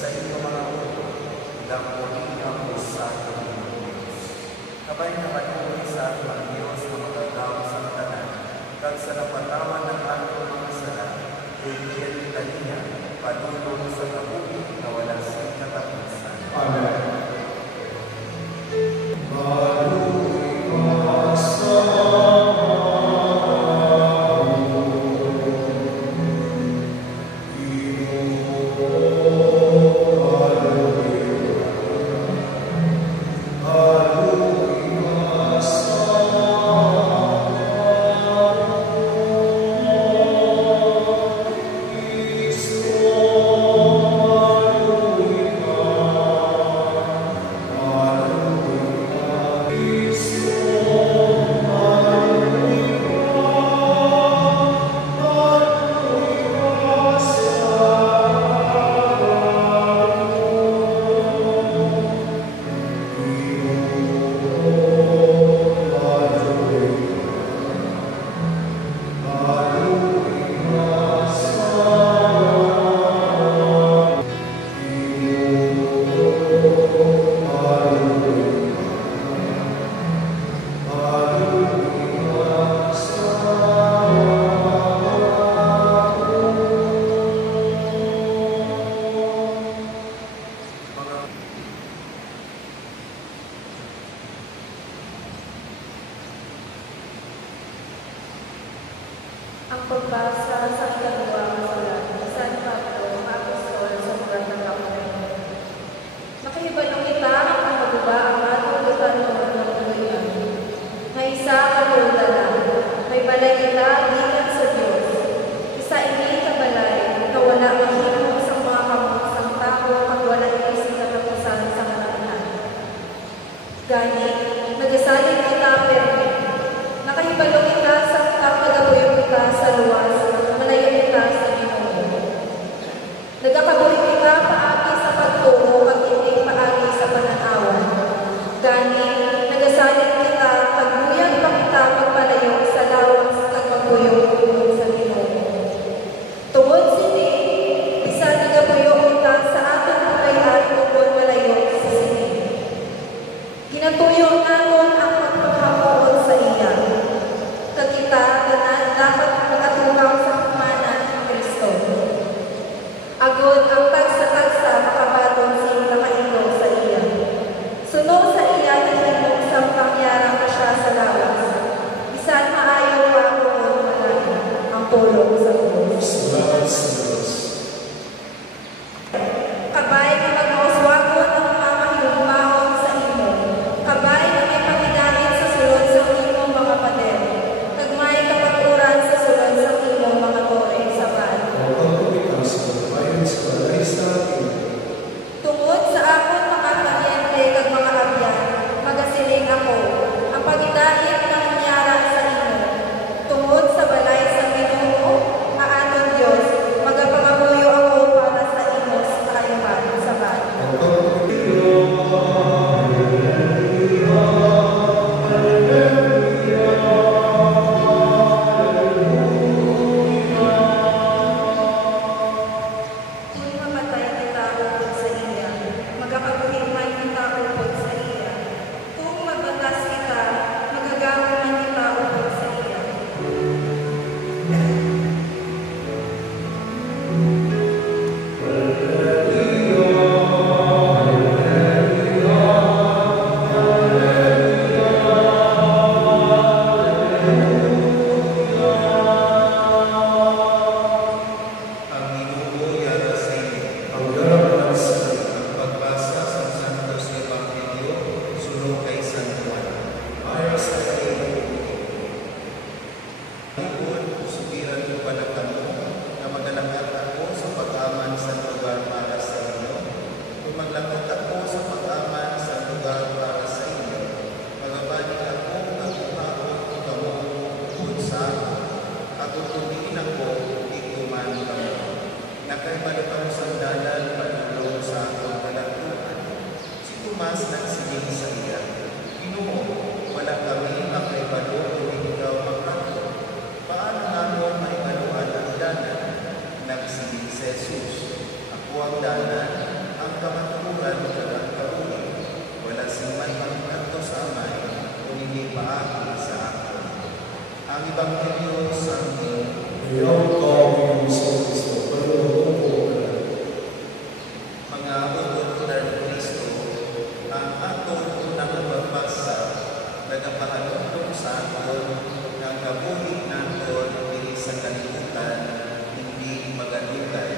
sa inyong mga ulo, dampunin ang isa ng Diyos. Kabay na patuloy sa ating ang Diyos na magagawa sa tanan, kag sa napatawan ng ating mga sala, higit kaniya, padulong sa kabuhi na wala siyang katapusan. Amen. Ang pagbasa sa ikalawang sulat ni San Pablo, Apostol sa lugar ng Kapatid. Nakahibalong kita ang maguba ang atong lugar ng Pagkakulian. Na isa katulad lang, may balay kita gikan sa Diyos. Isa ini kabalay na wala mahimong sa mga kamot sang tao at wala isip katapusan sa kalamihan. Gani, nagasalig kita perme. Nakahibalong kita sa pagkagabuyo kita sa luwas, malayo kita sa Ginoo. Nagakabuhi kita paagi sa pagtungo at hindi paagi sa pananawan. Gani, nagasalit kita pagbuyan pa kita magpalayo sa lawas at pagbuyo sa Ginoo. Tungod sini, isa nagabuyo kita sa atong pagkayan tungkol malayo sa sini. Ginatuyo nanon ang pagpaghamuon sa iya. Kita dapat makatulaw sa pamanan ng Kristo. Agod ang tagsa-tagsa makabaton sila mailo sa iya. Sunod sa iya na himong sa pangyarang na siya sa lawas. Bisan maayo pa kung malayo ang tulong sa Diyos. Kabay na magmauswagon ang mga mahilumahon sa imo. Kabay na may paginahin sa sulod sa imong mga pader. May kapaturan sa sulod sa imong mga tore sa bahay. Tungod sa akong mga paryente kag mga abyan, magasiling ako, ang pagidait ng nyara sa imo. Tungod sa balay sa Ginoo, aton Dios, magapangamuyo ako para sa imo sa kayuhan sa bahay. ang danan, inyong paagi sa akin. Ang Ebanghelyo sa amin. Mga utusan ni Kristo, ang atong unang nagbabasa, nagapahalong sa aton ng kabuhi naton dili sa kalibutan, hindi magalingay,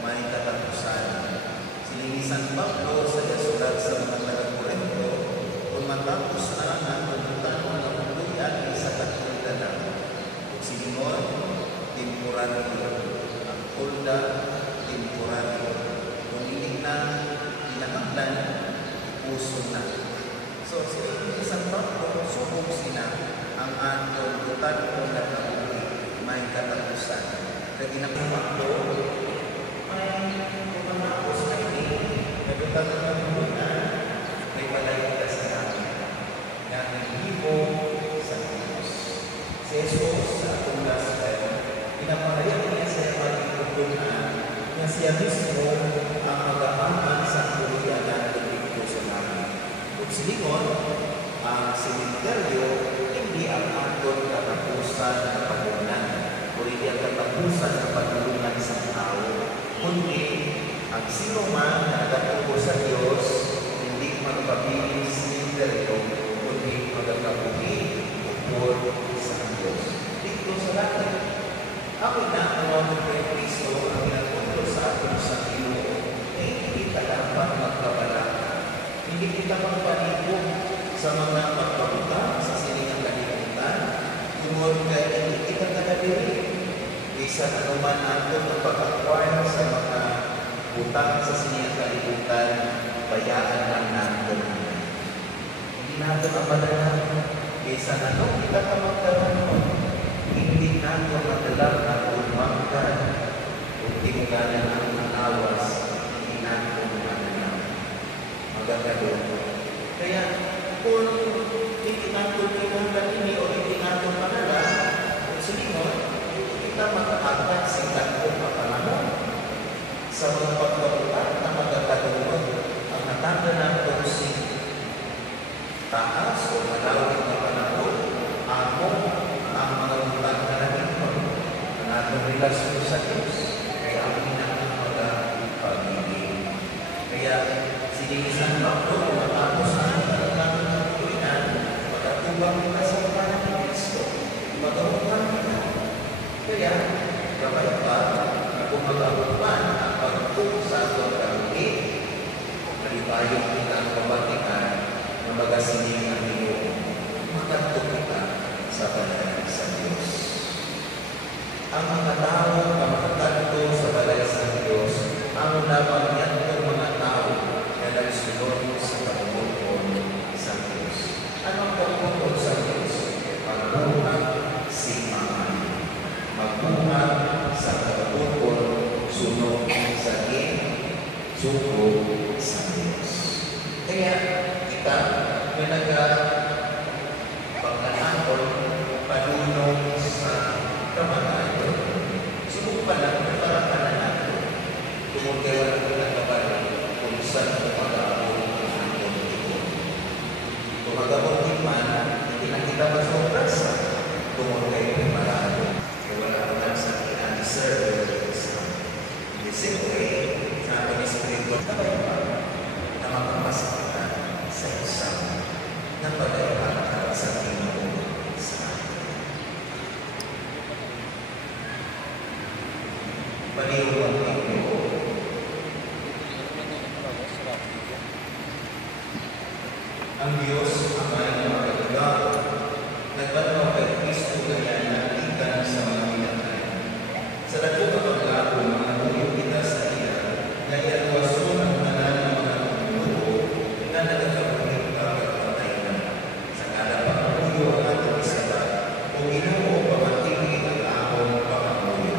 may katapusan. Si San Pablo sa sulat sa mga taga-Korinto, kung matapos na ang pagbutan ng kabuhian sa katulitan, kung siningon, temporary, ang kulda, temporary. Kung hindi na pinakaklan, ipuso na. So, si San Pablo, subok sila ang atong butan ng kabuhi, may katapusan. Kaya ginapapaklo, may kumanapos na ini, nagutan ng kabuhian, may palayag sa namin, na naghibo sa Diyos. Si Jesus sa atong gospel, pinapalayag niya sa mga kabuhian na siya mismo ang mag-aaman sa kabuhian natin dito sa namin. Kung silingon, ang simenteryo, hindi ang atong katapusan na pagdunan, kundi ang katapusan na pagdunan sa tao, kundi ang sino man na nagatubo sa Diyos, hindi magpabiling simenteryo, kundi magkakabuhi ukol sa Diyos. Dito sa lahat, ako na ang kay Kristo ang pinatuto sa atin sa Ginoo, na hindi kita dapat magkabala. Hindi kita magpalibog sa mga pagpaputang sa siningang kalimutan, tungkol kay hindi kita kadaliri. Isa anuman natin ang pag-acquire sa mga utang sa siningang kalimutan, bayaan lang natin. Hindi natin ang madalang. Isa ano, kita ka magkaroon. Hindi natin madalang at umangkan. Kung tinggalan ang manawas, hindi natin madalang. Magkakaroon. Kaya, kung hindi natin tinggalan ini o hindi natin madalang, kung silingon, kita makakagad singkat kung mapanahon sa mga pagkabutan na magkakaroon ang natanda ng pagusing taas o malawin na panahon, amo ang mga utang na namin ang atong relasyon sa Diyos. Kaya ang hinangang pag-ibig. Kaya sinigisan Pablo kung matapos ang namin ng tuwinan, magkatubang kita sa kanan ng Kristo, mag-aungan kita. Kaya, gabay pa na kung mag-aungan ang pagtutok sa atong pag-ibig, malibayong kita ang kabatikan na magasining ang Ginoo, magkatubang kita sa balay sa Diyos. Ang mga tao na makatanto sa balay sa Diyos, ang lamang yan ng mga tao na nagsunod sa pagbubuon sa Diyos. Ano ang pagbubuon sa Diyos? Magbubuhan simaan. Magbubuhan sa pagbubuon, sunod sa Diyos, suko sa Diyos. Kaya kita, pagkakapon, panunong sa kamatayon. Subok pa lang, parang natin. Tumugay ang pinagkabali kung saan tumagabon ang kontikon. Tumagabon din man, hindi na kita masobrasa. Tumugay ang marado. Kaya wala naman sa kina-deserve sa the same way, sa ating Espiritu, sabay pa na mapapasok kita sa isang na pag-aarap sa Ginoo sa atin. Paliwan ng Ginoo. Ang Diyos, Amay na makagagaw, nagbanaw kay Kristo ganyan na ikan sa mga pinatay. Sa dato kapag-ako, mga tuyong kita sa iya, na ialwason ang tanan ng mga pagluto na nagkakaroon kapag-patay na. Sa kada pagluto ang ating isata, kung Ginoo pamatili ang ahong pagkamuyo.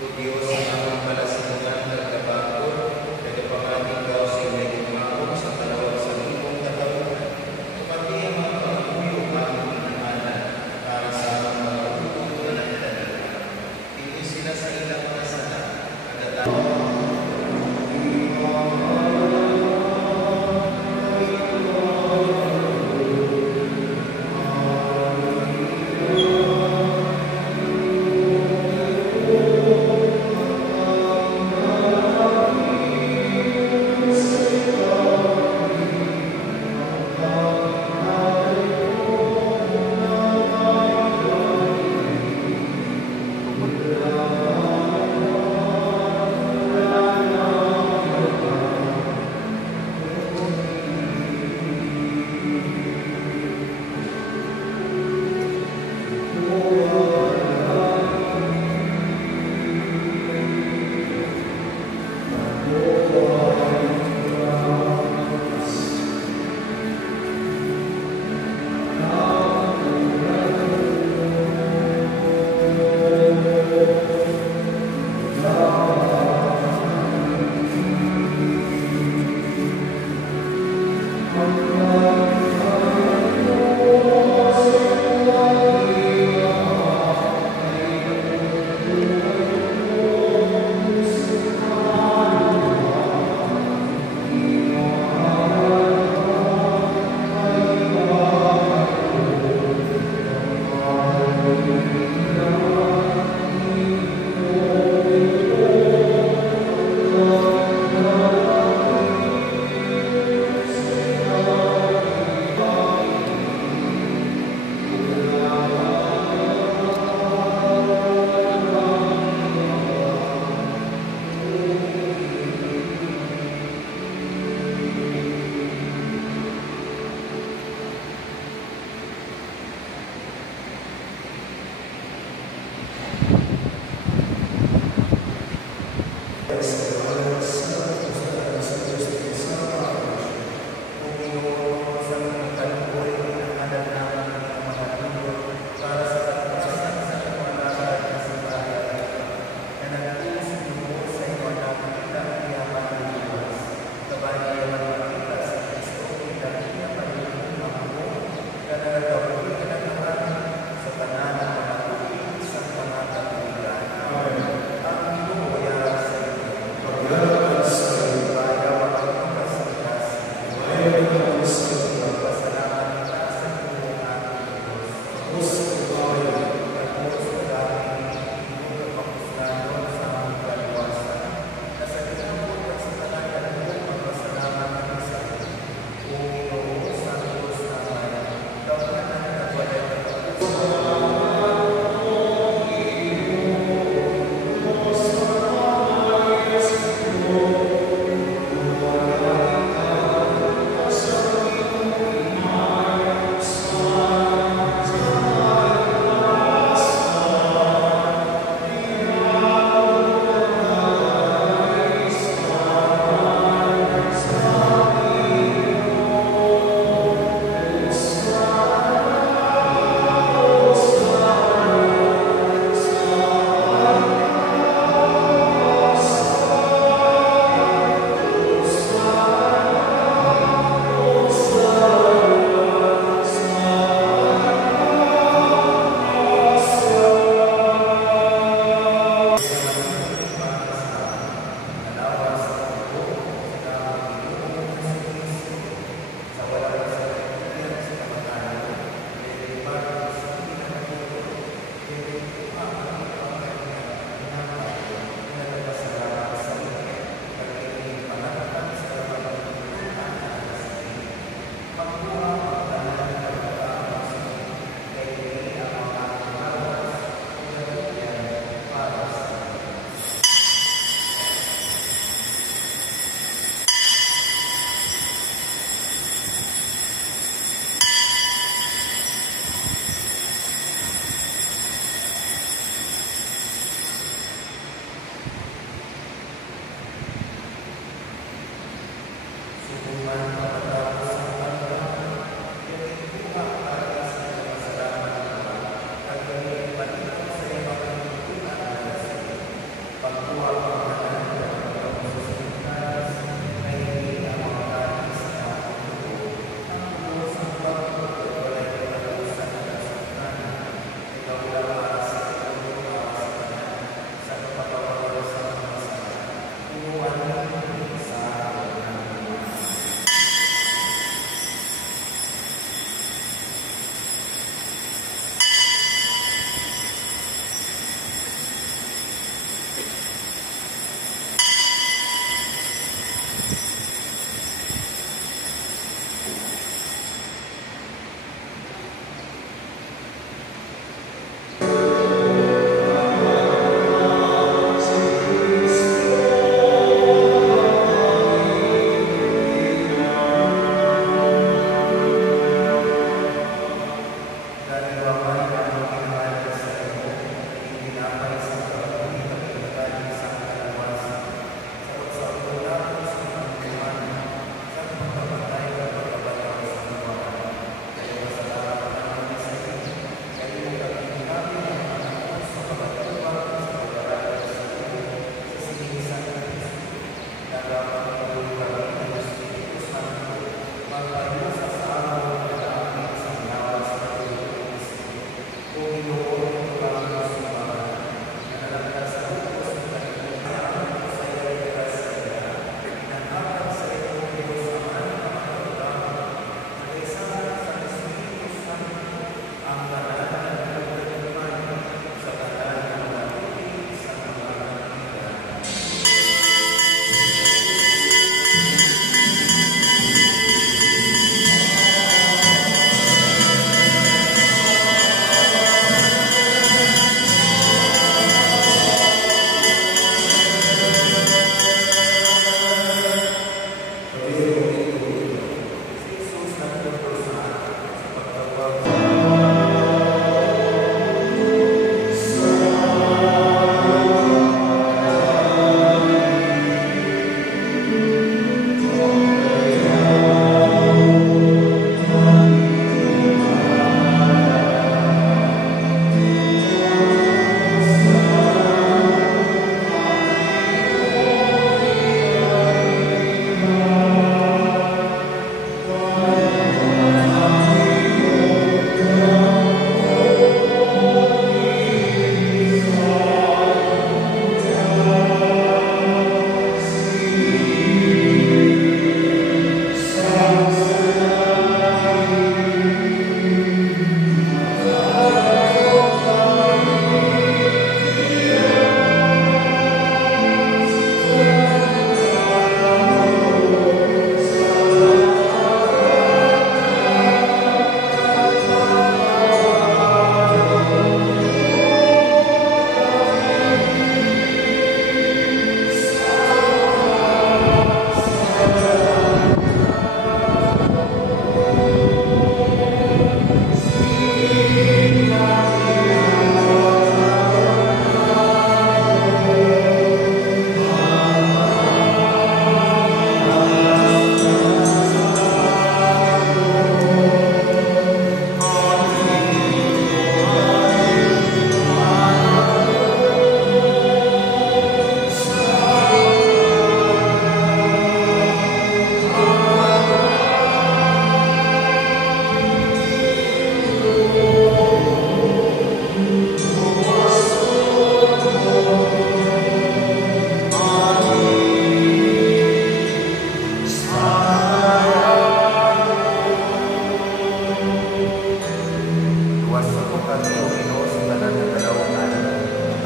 O Diyos, ang mga palasinan ng kabakot, nagpapangating daw sila umabot sa kalawang sa libong katalunan. Kapati ang mga pangaluyo upang inaanan para sa mga pagkukulo ng dalaga. Hindi sila sa ilang mga sana, natatawag.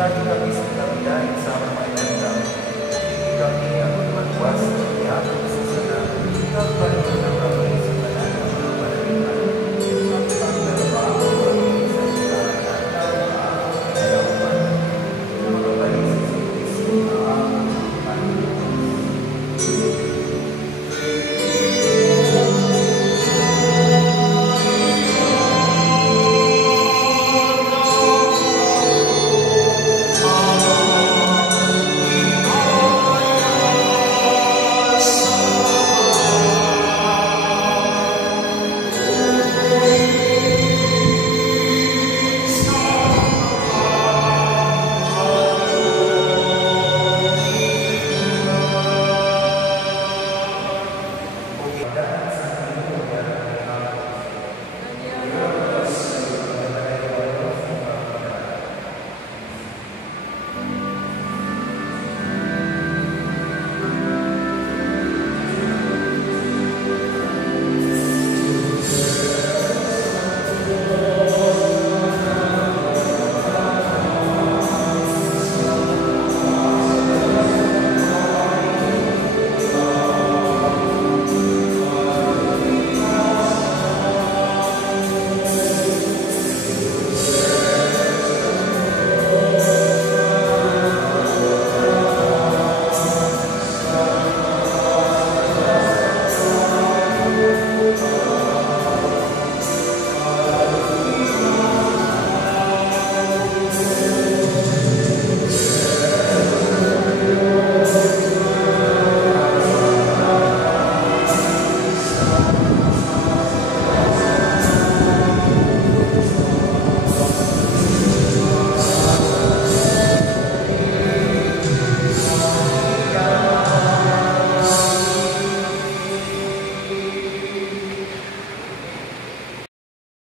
lagi kang